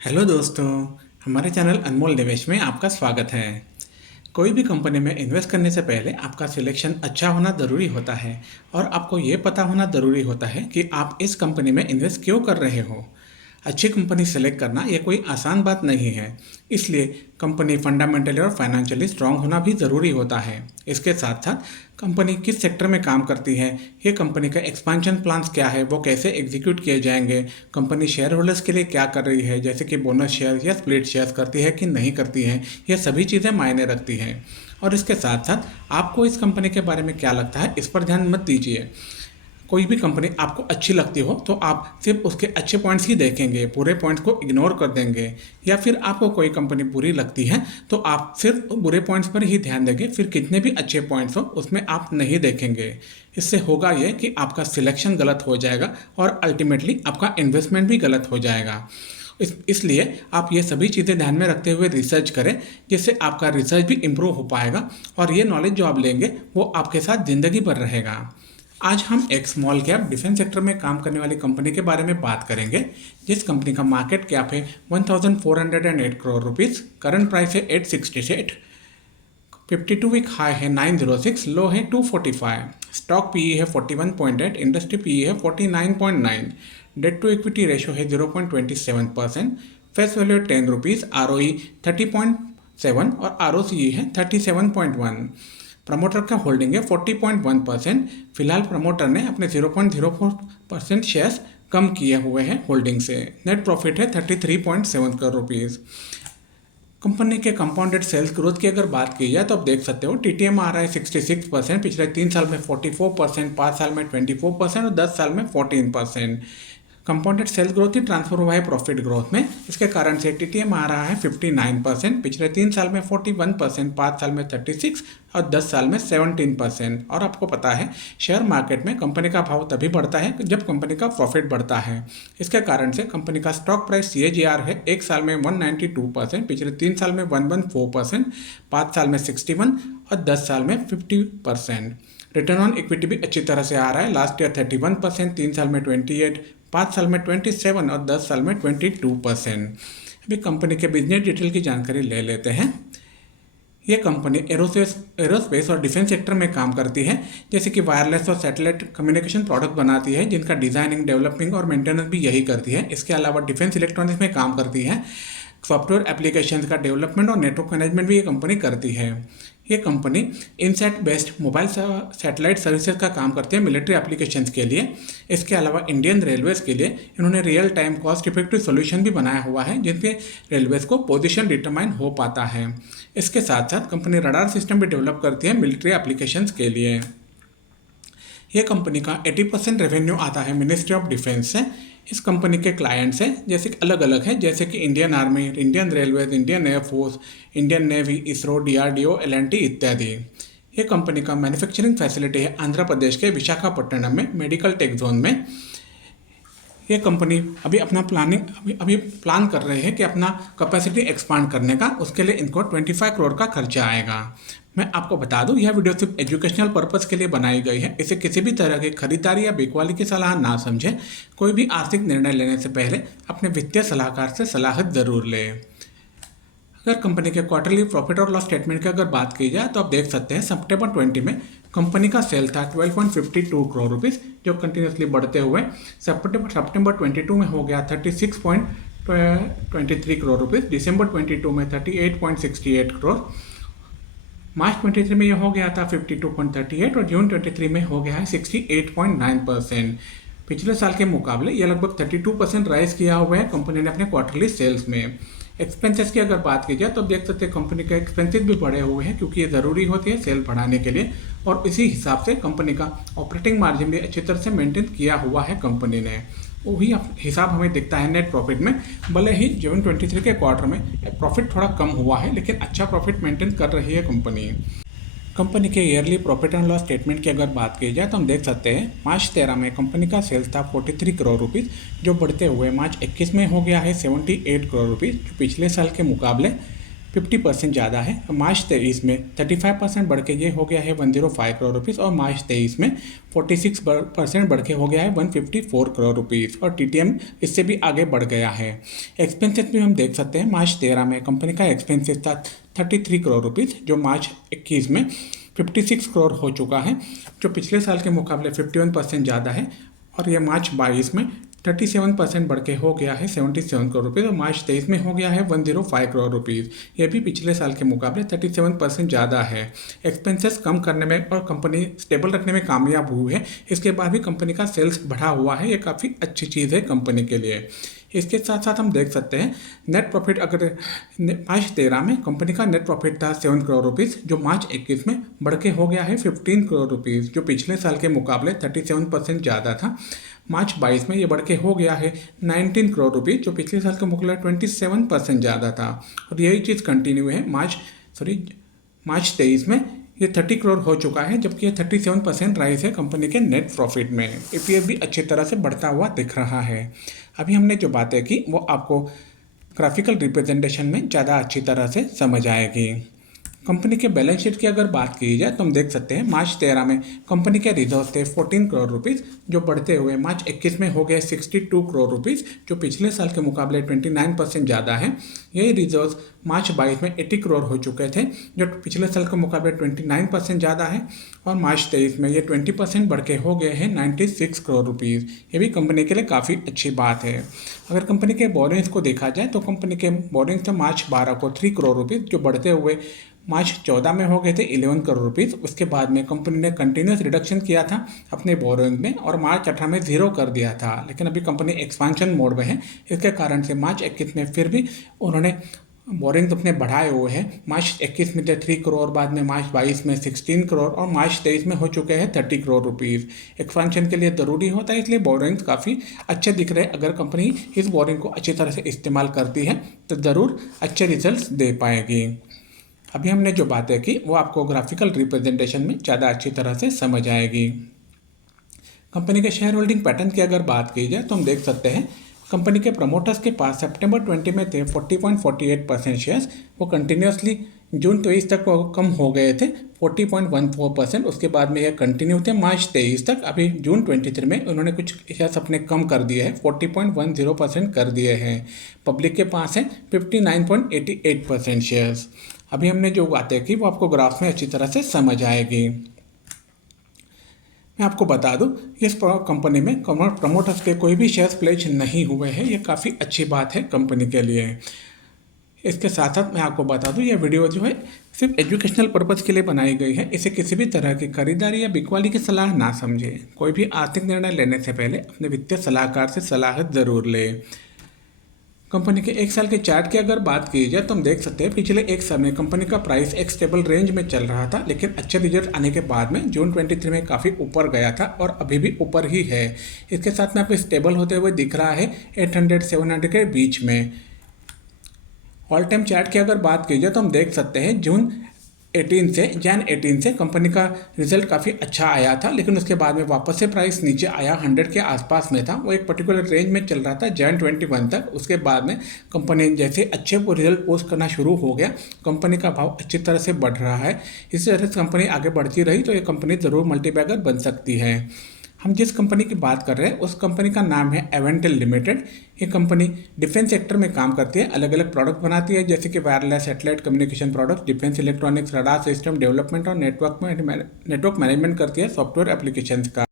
Hello दोस्तों। हमारे channel अनमोल निवेश में आपका स्वागत है। कोई भी कंपनी में इन्वेस्ट करने से पहले आपका सिलेक्शन अच्छा होना ज़रूरी होता है और आपको ये पता होना ज़रूरी होता है कि आप इस कंपनी में इन्वेस्ट क्यों कर रहे हो। अच्छी कंपनी सेलेक्ट करना ये कोई आसान बात नहीं है, इसलिए कंपनी फंडामेंटली और फाइनेंशियली स्ट्रांग होना भी ज़रूरी होता है। इसके साथ साथ कंपनी किस सेक्टर में काम करती है, ये कंपनी का एक्सपेंशन प्लान्स क्या है, वो कैसे एग्जीक्यूट किए जाएंगे, कंपनी शेयर होल्डर्स के लिए क्या कर रही है, जैसे कि बोनस शेयर या स्प्लिट शेयर्स करती है कि नहीं करती है, ये सभी चीज़ें मायने रखती हैं। और इसके साथ साथ आपको इस कंपनी के बारे में क्या लगता है, इस पर ध्यान मत दीजिए। कोई भी कंपनी आपको अच्छी लगती हो तो आप सिर्फ उसके अच्छे पॉइंट्स ही देखेंगे, बुरे पॉइंट्स को इग्नोर कर देंगे। या फिर आपको कोई कंपनी बुरी लगती है तो आप सिर्फ बुरे पॉइंट्स पर ही ध्यान देंगे, फिर कितने भी अच्छे पॉइंट्स हो उसमें आप नहीं देखेंगे। इससे होगा ये कि आपका सिलेक्शन गलत हो जाएगा और अल्टीमेटली आपका इन्वेस्टमेंट भी गलत हो जाएगा। इसलिए आप ये सभी चीज़ें ध्यान में रखते हुए रिसर्च करें, जिससे आपका रिसर्च भी इम्प्रूव हो पाएगा और ये नॉलेज जो आप लेंगे वो आपके साथ ज़िंदगी भर रहेगा। आज हम एक स्मॉल कैप डिफेंस सेक्टर में काम करने वाली कंपनी के बारे में बात करेंगे, जिस कंपनी का मार्केट कैप है 1408 करोड़ रुपीस, करंट प्राइस है 868, 52 वीक हाई है 906, लो है 245, स्टॉक पीई है 41.8, इंडस्ट्री पीई है 49.9, डेट टू इक्विटी रेशो है 0.27%, फेस वैल्यू 10 रुपीज़, आरओई 30.7 और आरओसीई है 37.1। प्रमोटर का होल्डिंग है 40.1%। फिलहाल प्रमोटर ने अपने 0.04% शेयर्स कम किए हुए हैं होल्डिंग से। नेट प्रॉफिट है 33.7 करोड़ रुपीज़। कंपनी के कंपाउंडेड सेल्स ग्रोथ की अगर बात की जाए तो आप देख सकते हो टीटीएम आ रहा है 66%, पिछले 3 साल में 44%, 5 साल में 24% और 10 साल में 14%। कंपाउंडेड सेल्स ग्रोथ ही ट्रांसफर हुआ है प्रॉफिट ग्रोथ में, इसके कारण से टीटीएम आ रहा है 59%, पिछले 3 साल में 41%, 5 साल में 36 और 10 साल में 17%। और आपको पता है शेयर मार्केट में कंपनी का भाव तभी बढ़ता है जब कंपनी का प्रॉफिट बढ़ता है। इसके कारण से कंपनी का स्टॉक प्राइस CAGR है 1 साल में 192%, पिछले 3 साल में 114%, 5 साल में 61 और 10 साल में 50%। रिटर्न ऑन इक्विटी भी अच्छी तरह से आ रहा है, लास्ट ईयर 31%, 3 साल में 28, 5 साल में 27 और 10 साल में 22%। अभी कंपनी के बिजनेस डिटेल की जानकारी ले लेते हैं। ये कंपनी एरोस्पेस और डिफेंस सेक्टर में काम करती है, जैसे कि वायरलेस और सैटेलाइट कम्युनिकेशन प्रोडक्ट बनाती है, जिनका डिज़ाइनिंग, डेवलपिंग और मेंटेनेंस भी यही करती है। इसके अलावा डिफेंस इलेक्ट्रॉनिक्स में काम करती है, सॉफ्टवेयर एप्लीकेशंस का डेवलपमेंट और नेटवर्क मैनेजमेंट भी ये कंपनी करती है। ये company INSAT based mobile satellite services का काम करती है मिलिट्री एप्लीकेशंस के लिए। इसके अलावा इंडियन रेलवेज़ के लिए इन्होंने real time cost effective solution भी बनाया हुआ है, जिनसे रेलवेज़ को पोजीशन डिटरमाइन हो पाता है। इसके साथ साथ कंपनी रडार सिस्टम भी डेवलप करती है मिलिट्री एप्लीकेशंस के लिए। ये कंपनी का 80% रेवेन्यू आता है मिनिस्ट्री ऑफ डिफेंस से। इस कंपनी के क्लाइंट्स हैं जैसे कि अलग अलग है, जैसे कि Indian army, Indian railways, Indian air force, Indian navy, ISRO, DRDO, LNT इत्यादि। ये कंपनी का मैन्युफैक्चरिंग फैसिलिटी है आंध्र प्रदेश के विशाखापट्टनम में, मेडिकल टेक जोन में। ये कंपनी अभी अपना अभी प्लान कर रहे हैं कि अपना कैपेसिटी एक्सपांड करने का, उसके लिए इनको 25 करोड़ का खर्चा आएगा। मैं आपको बता दूं, यह वीडियो सिर्फ एजुकेशनल पर्पस के लिए बनाई गई है, इसे किसी भी तरह की खरीदारी या बिकवाली की सलाह ना समझें। कोई भी आर्थिक निर्णय लेने से पहले अपने वित्तीय सलाहकार से सलाह ज़रूर लें। अगर कंपनी के क्वार्टरली प्रॉफिट और लॉस स्टेटमेंट की अगर बात की जाए तो आप देख सकते हैं सितंबर 20 में कंपनी का सेल था 12.52 करोड़ रुपीस, जो कंटिन्यूसली बढ़ते हुए सितंबर 22 में हो गया 36.23 करोड़ रुपीस, दिसंबर 22 में 38.68 करोड़, मार्च 23 में यह हो गया था 52.38 और जून 23 में हो गया है 68.9%। पिछले साल के मुकाबले यह लगभग 32% राइज किया हुआ है कंपनी ने अपने क्वार्टरली सेल्स में। एक्सपेंसेस की अगर बात की जाए तो देख सकते हैं कंपनी के एक्सपेंसेस भी बढ़े हुए हैं, क्योंकि ये ज़रूरी होती है सेल बढ़ाने के लिए, और इसी हिसाब से कंपनी का ऑपरेटिंग मार्जिन भी अच्छी तरह से मेंटेन किया हुआ है कंपनी ने। वही हिसाब हमें दिखता है नेट प्रॉफिट में। भले ही जून 23 के क्वार्टर में प्रॉफिट थोड़ा कम हुआ है, लेकिन अच्छा प्रॉफिट मेंटेन कर रही है कंपनी। कंपनी के yearly profit and loss statement की अगर बात की जाए तो हम देख सकते हैं मार्च 13 में कंपनी का सेल्स था 43 करोड़ रुपीज़, जो बढ़ते हुए मार्च 21 में हो गया है 78 करोड़ रुपीज़, जो पिछले साल के मुकाबले 50% ज़्यादा है। मार्च 23 में 35% बढ़ के ये हो गया है 105 करोड़ रुपीज़ और मार्च 23 में 46% बढ़ के हो गया है 154 करोड़ रुपीज़ और टीटीएम इससे भी आगे बढ़ गया है। एक्सपेंसेस भी हम देख सकते हैं, मार्च 13 में कंपनी का एक्सपेंसेस था 33 करोड़ रुपीज़, जो मार्च 21 में 56 करोड़ हो चुका है, जो पिछले साल के मुकाबले 51% ज़्यादा है। और ये मार्च 22 में 37% बढ़ के हो गया है 77 करोड़ रुपीज़ और मार्च 23 में हो गया है 105 करोड़ रुपीज़। ये भी पिछले साल के मुकाबले 37% ज़्यादा है। एक्सपेंसेस कम करने में और कंपनी स्टेबल रखने में कामयाब हुई है। इसके बाद भी कंपनी का सेल्स बढ़ा हुआ है, ये काफ़ी अच्छी चीज़ है कंपनी के लिए। इसके साथ साथ हम देख सकते हैं नेट प्रॉफिट, अगर मार्च 13 में कंपनी का नेट प्रॉफिट था 7 करोड़ रुपीज़, जो मार्च 21 में बढ़ के हो गया है 15 करोड़ रुपीज़, जो पिछले साल के मुकाबले 37% ज़्यादा था। मार्च 22 में ये बढ़ के हो गया है 19 करोड़ रुपीज़, जो पिछले साल के मुकाबले 27% ज़्यादा था। और यही चीज़ कंटिन्यू है मार्च 23 में ये 30 करोड़ हो चुका है, जबकि ये 37% राइज है कंपनी के नेट प्रॉफिट में। ईपीएस भी अच्छी तरह से बढ़ता हुआ दिख रहा है। अभी हमने जो बातें की वो आपको ग्राफिकल रिप्रेजेंटेशन में ज़्यादा अच्छी तरह से समझ आएगी। कंपनी के बैलेंस शीट की अगर बात की जाए तो हम देख सकते हैं मार्च 13 में कंपनी के रिजर्व थे 14 करोड़ रुपीज़, जो बढ़ते हुए मार्च 21 में हो गए 62 करोड़ रुपीज़, जो पिछले साल के मुकाबले 29% ज़्यादा है। यही रिजर्व मार्च 22 में 80 करोड़ हो चुके थे, जो पिछले साल के मुकाबले 29% ज़्यादा है। और मार्च 23 में ये 20% बढ़ के हो गए हैं 96 करोड़ रुपीज़। ये भी कंपनी के लिए काफ़ी अच्छी बात है। अगर कंपनी के बोरिंग्स को देखा जाए तो कंपनी के बोरिंग्स थे मार्च 12 को 3 करोड़ रुपीज़, जो बढ़ते हुए मार्च 14 में हो गए थे 11 करोड़ रुपीज़। उसके बाद में कंपनी ने कंटिन्यूस रिडक्शन किया था अपने बोरोइंग में और मार्च 18 में 0 कर दिया था, लेकिन अभी कंपनी एक्सपांशन मोड में है। इसके कारण से मार्च 21 में फिर भी उन्होंने बोरिंग अपने बढ़ाए हुए हैं। मार्च 21 में थे 3 करोड़, बाद में मार्च 22 में 16 करोड़ और मार्च 23 में हो चुके हैं 30 करोड़ रुपीज़। एक्सपांशन के लिए ज़रूरी होता है, इसलिए बोरिंग काफ़ी अच्छे दिख रहे हैं। अगर कंपनी इस बोरिंग को अच्छी तरह से इस्तेमाल करती है तो ज़रूर अच्छे रिजल्ट दे पाएगी। अभी हमने जो बातें की वो आपको ग्राफिकल रिप्रेजेंटेशन में ज़्यादा अच्छी तरह से समझ आएगी। कंपनी के शेयर होल्डिंग पैटर्न की अगर बात की जाए तो हम देख सकते हैं कंपनी के प्रमोटर्स के पास सितंबर 20 में थे 40.48% शेयर्स, वो कंटिन्यूसली जून 23 तक वो कम हो गए थे 40.14%। उसके बाद में ये कंटिन्यू थे मार्च 23 तक। अभी जून 23 में उन्होंने कुछ शेयर्स अपने कम कर दिए हैं, 40.10% कर दिए हैं। पब्लिक के पास है 59.88% शेयर्स। अभी हमने जो बातें की वो आपको ग्राफ में अच्छी तरह से समझ आएगी। मैं आपको बता दूं, इस कंपनी में प्रमोटर्स के कोई भी शेयर्स प्लेज नहीं हुए हैं, ये काफ़ी अच्छी बात है कंपनी के लिए। इसके साथ साथ मैं आपको बता दूं, ये वीडियो जो है सिर्फ एजुकेशनल पर्पज़ के लिए बनाई गई है। इसे किसी भी तरह की खरीदारी या बिकवाली की सलाह ना समझें। कोई भी आर्थिक निर्णय लेने से पहले अपने वित्तीय सलाहकार से सलाह ज़रूर लें। कंपनी के एक साल के चार्ट की अगर बात की जाए तो हम देख सकते हैं पिछले एक साल में कंपनी का प्राइस एक स्टेबल रेंज में चल रहा था, लेकिन अच्छे रिजल्ट आने के बाद में जून 23 में काफ़ी ऊपर गया था और अभी भी ऊपर ही है। इसके साथ में आपको स्टेबल होते हुए दिख रहा है 800-700 के बीच में। ऑल टाइम चार्ट की अगर बात की जाए तो हम देख सकते हैं जन 18 से कंपनी का रिजल्ट काफ़ी अच्छा आया था, लेकिन उसके बाद में वापस से प्राइस नीचे आया, 100 के आसपास में था। वो एक पर्टिकुलर रेंज में चल रहा था जन 21 तक। उसके बाद में कंपनी जैसे अच्छे रिजल्ट पोस्ट करना शुरू हो गया, कंपनी का भाव अच्छी तरह से बढ़ रहा है। इसी तरह से कंपनी आगे बढ़ती रही तो ये कंपनी ज़रूर मल्टीबैगर बन सकती है। हम जिस कंपनी की बात कर रहे हैं उस कंपनी का नाम है एवेंटल लिमिटेड। ये कंपनी डिफेंस सेक्टर में काम करती है, अलग अलग प्रोडक्ट बनाती है, जैसे कि wireless satellite communication product, defence electronics, radar system development और नेटवर्क मैनेजमेंट करती है, सॉफ्टवेयर एप्लीकेशंस का।